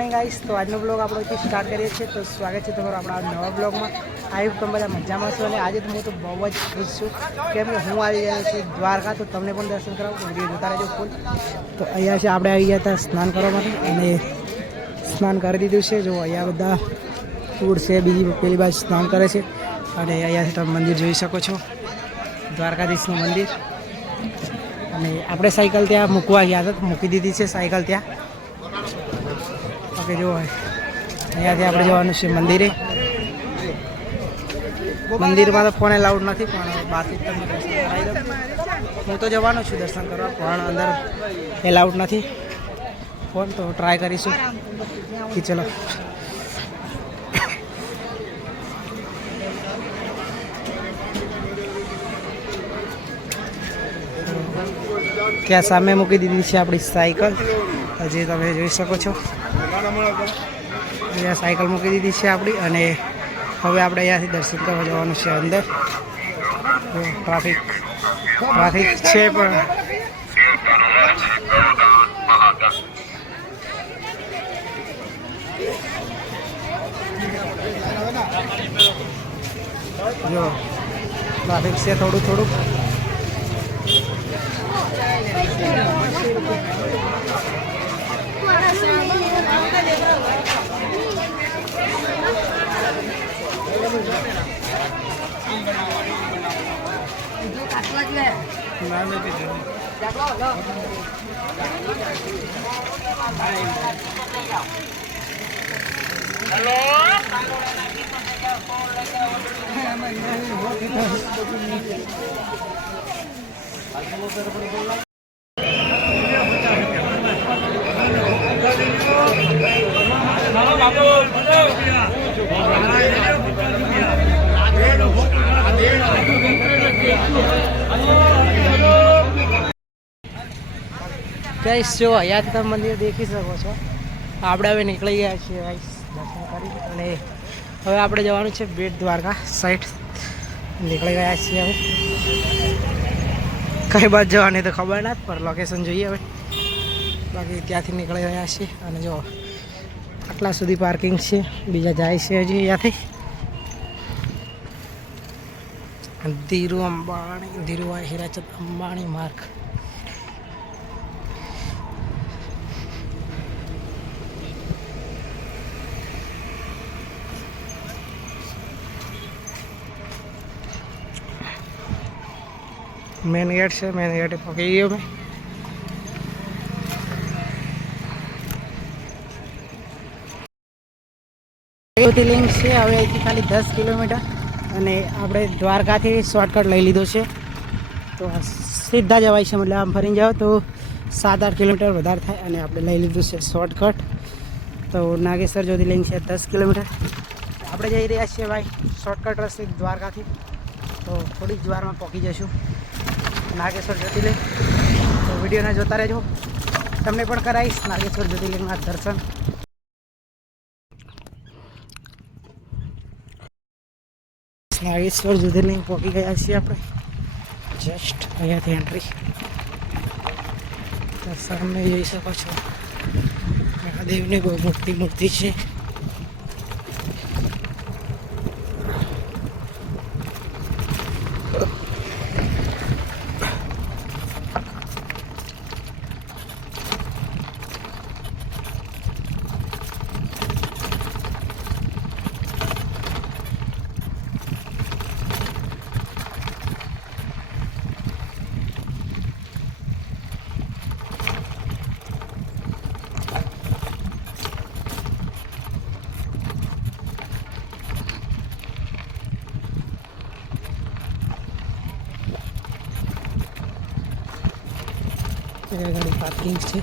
Morning આવીશ તો આજનો બ્લોગ આપણો અહીંથી સ્ટાર્ટ કરીએ છીએ. તો સ્વાગત છે તમારું આપણા નવા બ્લોગમાં આવી તમે બધા મજામાં છો અને આજે તો હું તો બહુ જ ખુશ છું. કેમ કે હું આવી ગયો છું દ્વારકા, તો તમને પણ દર્શન કરાવું. વીડિયો જોતા રહેજો ફૂલ તો અહીંયા છે, આપણે આવી ગયા હતા સ્નાન કરવા માટે અને સ્નાન કરી દીધું છે. જો અહીંયા બધા ફૂડ છે, બીજી પેલી બાજુ સ્નાન કરે છે. અને અહીંયાથી તમે મંદિર જોઈ શકો છો. દ્વારકાધીશનું મંદિર. અને આપણે સાયકલ ત્યાં મૂકવા ગયા હતા. મૂકી દીધી છે સાયકલ ત્યાં. ઓકે જો અહીંયાથી આપણે જવાનું છે મંદિરે. મંદિરમાં તો ફોન એલાઉડ નથી, પણ બાકી તમને દર્શન કરાવી હું તો જવાનો છું દર્શન કરવા, પણ અંદર એલાઉડ નથી. ફોન તો ટ્રાય કરીશું. કે ચલો. ત્યાં સામે મૂકી દીધી છે આપણી સાયકલ. હજી તમે જોઈ શકો છો. અહીંયા સાયકલ મૂકી દીધી છે આપણી અને હવે આપણે અહીંયાથી દર્શન કરવા જવાનું છે અંદર. ટ્રાફિક ટ્રાફિક છે પણ. જો, ટ્રાફિક છે થોડું થોડું જો અહીંયાથી તમે મંદિર દેખી શકો છો. આપણે હવે નીકળી ગયા છીએ ગાઈસ, દર્શન કરી અને હવે આપણે જવાનું છે બેટ દ્વારકા સાઈડ નીકળી ગયા છીએ હવે. કઈ બાજુ જવાની તો ખબર ના, પણ લોકેશન જોઈએ હવે. બાકી ત્યાંથી નીકળી ગયા છીએ અને જો આટલા સુધી પાર્કિંગ છે. બીજા જાય છે હજી અહીંયાથી. ધીરુ અંબાણી ધીરુભાઈ હીરાચંદ અંબાણી માર્ગ. મેન ગેટ છે મેન ગેટે પહોંચી ગયો મેં. જ્યોતિર્લિંગ છે, હવે અહીંથી ખાલી દસ કિલોમીટર અને આપણે દ્વારકાથી શોર્ટકટ લઈ લીધો છે. તો સીધા જવાય છે, મતલબ આમ ફરીને જાઓ તો સાત આઠ કિલોમીટર વધારે થાય અને આપણે લઈ લીધું છે શોર્ટકટ તો નાગેશ્વર જ્યોતિર્લિંગ છે દસ કિલોમીટર. આપણે જઈ રહ્યા છીએ ભાઈ શોર્ટકટ રસ્તે દ્વારકાથી. તો થોડીક જ વારમાં પહોંચી જશું નાગેશ્વર જ્યોતિર્લિંગ તો વિડીયોને જોતા રહેજો. તમને પણ કરાવીશ નાગેશ્વર જ્યોતિર્લિંગના દર્શન. નાગેશ્વર જ્યોતિર્લિંગ પહોંચી ગયા છીએ આપણે. જસ્ટ અહીંયાથી એન્ટ્રી તો સામે જોઈ શકો છો. મહાદેવની બહુ મોટી મૂર્તિ છે. અહીંયા ઘણી પાર્કિંગ છે.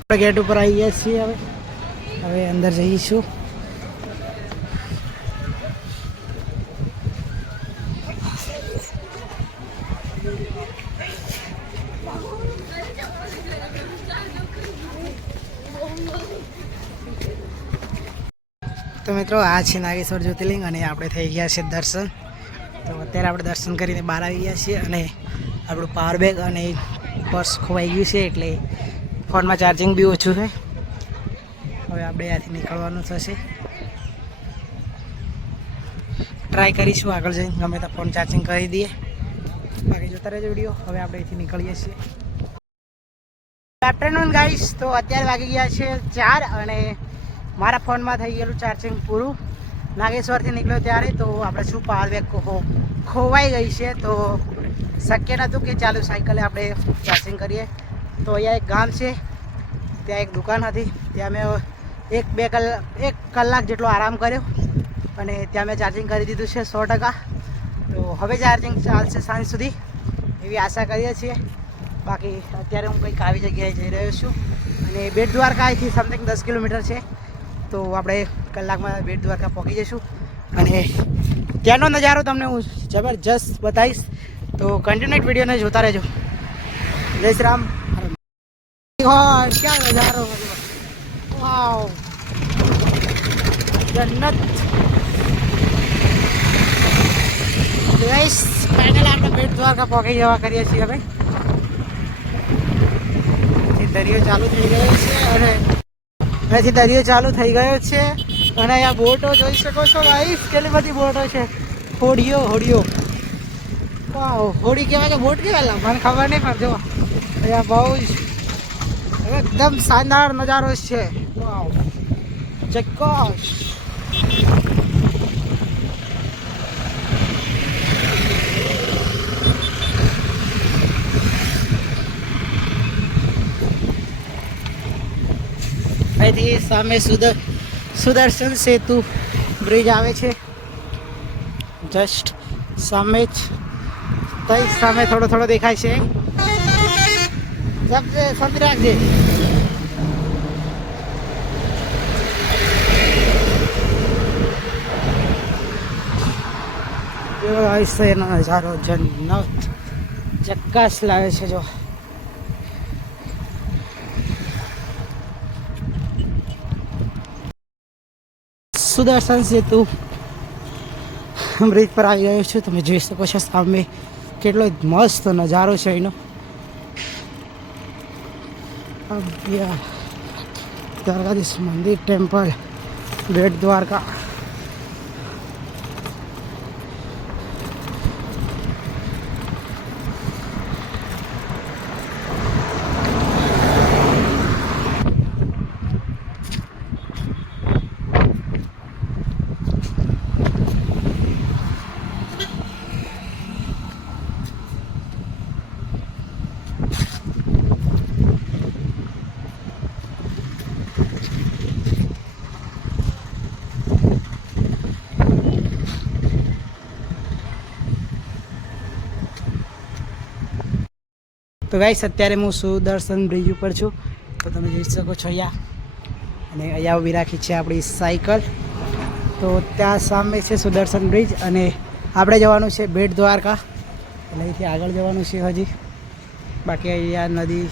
આપણે ગેટ ઉપર આવી ગયા છીએ હવે. હવે અંદર જઈશું. તો મિત્રો, આ છે નાગેશ્વર જ્યોતિર્લિંગ અને આપણે થઈ ગયા છે દર્શન. તો અત્યારે આપણે દર્શન કરીને બહાર આવી ગયા છીએ અને આપણું પાવર બેગ અને પર્સ ખોવાઈ ગયું છે એટલે ફોનમાં ચાર્જિંગ બી ઓછું છે. હવે આપણે ત્યાંથી નીકળવાનું થશે. ટ્રાય કરીશું આગળ જઈને. ગમે તો ફોન ચાર્જિંગ કરી દઈએ. બાકી જોતા રહેજો વીડિયો હવે આપણે અહીંથી નીકળીએ છીએ. આફ્ટરનૂન ગાઈશ તો અત્યારે વાગી ગયા છે ચાર અને મારા ફોનમાં થઈ ગયેલું ચાર્જિંગ પૂરું. નાગેશ્વરથી નીકળ્યો ત્યારે તો આપણે શું પાવર બેક ખોવાઈ ગઈ છે તો શક્ય નહોતું કે ચાલુ સાયકલે આપણે ચાર્જિંગ કરીએ. તો અહીંયા એક ગામ છે, ત્યાં એક દુકાન હતી, ત્યાં મેં એક બે કલાક એક કલાક જેટલો આરામ કર્યો અને ત્યાં મેં ચાર્જિંગ કરી દીધું છે સો ટકા. તો હવે ચાર્જિંગ ચાલશે સાંજ સુધી, એવી આશા કરીએ છીએ. બાકી અત્યારે હું કંઈક આવી જગ્યાએ જઈ રહ્યો છું અને બેટ દ્વારકા અહીંથી સમથિંગ દસ કિલોમીટર છે. તો આપણે કલાકમાં બેટ દ્વારકા પહોંચી જઈશું. અને ત્યાંનો નજારો તમને હું જબરજસ્ત બતાવીશ. તો કન્ટિન્યુટ વિડીયોને જોતા રહેજો. જય શ્રી રામ. ક્યાં નજારો વાવ જન્નત. ફાઇનલ આપણે બેટ દ્વારકા પહોંચી જવા કરીએ છીએ હવે. પછી દરિયો ચાલુ થઈ ગયો છે અને પછી દરિયો ચાલુ થઈ ગયો છે. અને અહીંયા બોટો જોઈ શકો છો ગાઈસ કેટલી બધી બોટો છે. હોડીઓ હોડીઓ. હોડી કહેવાય કે બોટ કહેવાય? મને ખબર નહીં પણ જો અહીંયા બહુ જ. એકદમ શાનદાર નજારો છે. વાવ. જક્કોશ અહીંથી સામે સુદર સુદર્શન સેતુ બ્રિજ આવે છે. જસ્ટ સામે જ. તો સામે થોડો થોડો દેખાય છે. શાંતિ રાખજે. એનો નજારો જન્નત. ચક્કાસ લાગે છે, જો. સુદર્શન સેતુ. બ્રિજ પર આવી ગયો છું, તમે જોઈ શકો છો સામે. કેટલો મસ્ત નજારો છે એનો દ્વારકાધીશ મંદિર ટેમ્પલ બેટ દ્વારકા. તો ગાઈશ અત્યારે હું સુદર્શન બ્રિજ ઉપર છું. તો તમે જોઈ શકો છો અહીંયા. અને અહીંયા ઊભી રાખી છે આપણી સાયકલ. તો ત્યાં સામે છે સુદર્શન બ્રિજ અને આપણે જવાનું છે બેટ દ્વારકા. એટલે અહીંથી આગળ જવાનું છે હજી. બાકી અહીંયા નદી,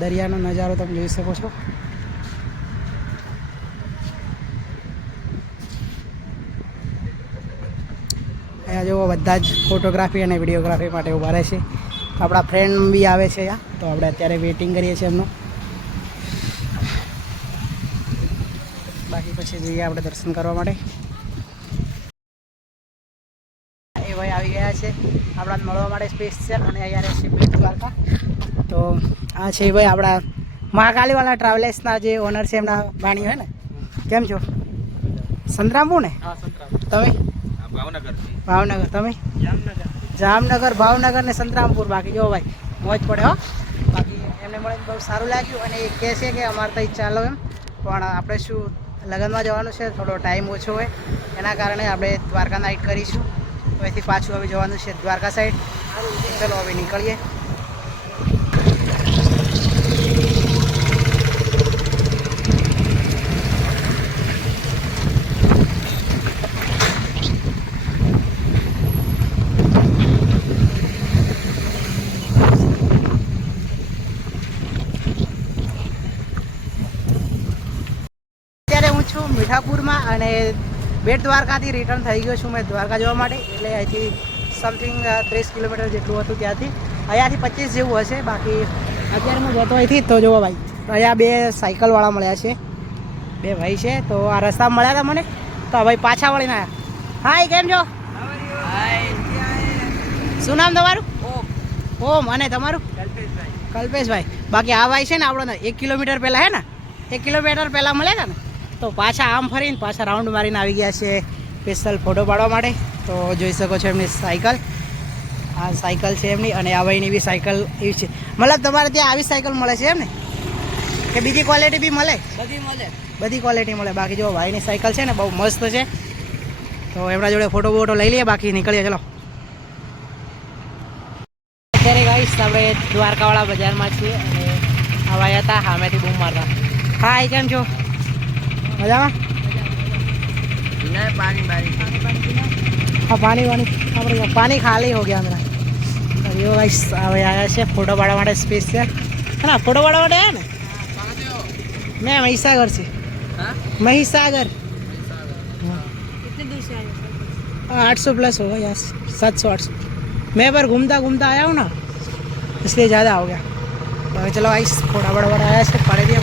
દરિયાનો નજારો તમે જોઈ શકો છો. અહીંયા જો બધા જ ફોટોગ્રાફી અને વિડીયોગ્રાફી માટે ઊભા રહે છે. આપણા ફ્રેન્ડ બી આવે છે તો આપણે અત્યારે વેઇટિંગ કરીએ છીએ એમનું. બાકી પછી જઈએ આપણે દર્શન કરવા માટે. એ ભાઈ આવી ગયા છે. આપણા મળવા માટે સ્પેશિયલ અને અહીંયા રહેશે બેટ દ્વારકા. તો આ છે ભાઈ આપણા મહાકાલીવાલા ટ્રાવેલર્સના જે ઓનર છે એમના વાણી હોય ને. કેમ છો? સંતરામપુર ને? તમે? ભાવનગર. તમે? જામનગર. ભાવનગર ને સંતરામપુર બાકી. જો ભાઈ, મોજ પડે હો. બાકી એમને મળે બહુ સારું લાગ્યું અને એ કહે છે કે અમારે ત્યાં ચાલો એમ. પણ આપણે શું, લગ્નમાં જવાનું છે, થોડો ટાઈમ ઓછો હોય. એના કારણે આપણે દ્વારકા નાઇટ કરીશું. અહીંથી પાછું હવે જવાનું છે દ્વારકા સાઈડ ચલો હવે નીકળીએ અત્યારે હું છું મીઠાપુરમાં અને બેટ દ્વારકાથી રિટર્ન થઈ ગયો છું મેં દ્વારકા જવા માટે. એટલે અહીંથી સમથિંગ ત્રીસ કિલોમીટર જેટલું હતું ત્યાંથી. અહીંયાથી પચીસ જેવું હશે, બાકી અત્યારે હું જતો અહીંથી તો જોવા ભાઈ. અહીંયા બે સાયકલવાળા મળ્યા છે. બે ભાઈ છે, તો આ રસ્તા મળ્યા હતા મને. તો ભાઈ પાછા વળીને આવ્યા હાય કેમ છો? શું નામ તમારું? ઓમ. અને તમારું? કલ્પેશભાઈ. બાકી આ ભાઈ છે ને આપણો એક કિલોમીટર પહેલાં હે ને, એક કિલોમીટર પહેલાં મળ્યા હતા ને? તો પાછા આમ ફરીને પાછા રાઉન્ડ મારીને આવી ગયા છે સ્પેશિયલ ફોટો પાડવા માટે. તો જોઈ શકો છો એમની સાયકલ આ સાયકલ છે એમની અને આ ભાઈની બી સાયકલ એવી છે. મતલબ તમારે ત્યાં આવી સાયકલ મળે છે એમ ને? કે બીજી ક્વોલિટી બી મળે? બધી મળે. બધી ક્વોલિટી મળે. બાકી જો ભાઈની સાયકલ છે ને બહુ મસ્ત છે. તો એમના જોડે ફોટો બોટો લઈ લઈએ બાકી નીકળીએ ચલો. અત્યારે ગાઈશ આપણે દ્વારકાવાળા બજારમાં છીએ અને આવા હતા સામેથી બૂમ મારતા. એ કેમ છો? મજામાં પાણી બારી हाँ पानी वानी આપણે यहाँ पानी खाली हो गया हमारा अब यो गाइस હવે આયા છે ફોટો પાડવા માટે સ્પેશિયલ है ना ફોટો પાડવા માટે આયા ને मैं મહીસાગર से महीसागर कितने दूर से आए आठ सौ प्लस होगा यहाँ सात सौ आठ सौ मैं पर घूमता घूमता आया हूँ ना इसलिए ज़्यादा हो गया तो चलो आइस फोटा बड़ा बड़ा आया से पड़े दिया बस आप